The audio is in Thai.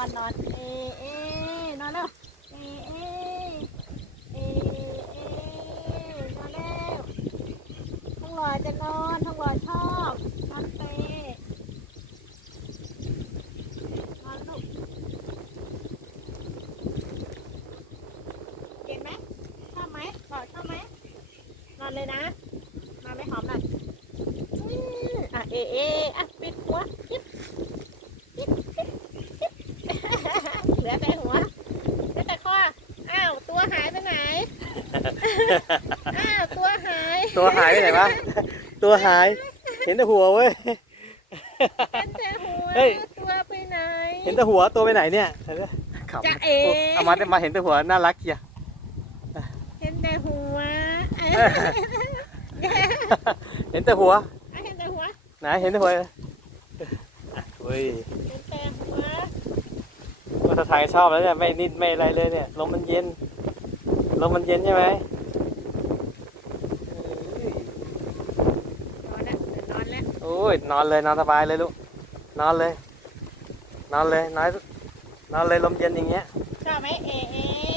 อนนอนเอเอนอนแล้วเอเอเอเอนอนแล้วท้องหลอจะนอนท้องหลอชอบนอนเปนอนลูกเก่งไหมชอบไหมหลอชอบไหมนอนเลยนะมาไม่หอมหน่อยอะเอเออะ ลือแต่หัวเหลือแต่คออ้าวตัวหายไปไหน อ้าวตัวหายตัวหายไปไหนวะ ตัวหาย เห็นแต่หัวเว้ย เห็นแต่หัวเฮ้ย ตัวไปไหน เห็นแต่หัวตัวไปไหนเนี่ยเห็นไหมขำจะเอ๋โเอามามาเห็นแต่หัวน่ารักเชียวเห็นแต่หัวเห็นแต่หัว เห็นแต่หัวไหนเห็นแต่หัวอะเฮ้ยเห็นแต่หัว ว่าถ้าทางชอบแล้วเนี่ยไม่นิดไม่อะไรเลยเนี่ยลมมันเย็นลมมันเย็นใช่ไหมเอ้ยนอนแล้วเดี๋ยวนอนแล้วโอ้ยนอนเลยนอนสบายเลยลูกนอนเลย นอนเลยนอนนอนเลยลมเย็นอย่างเงี้ยชอบไหมเอเอ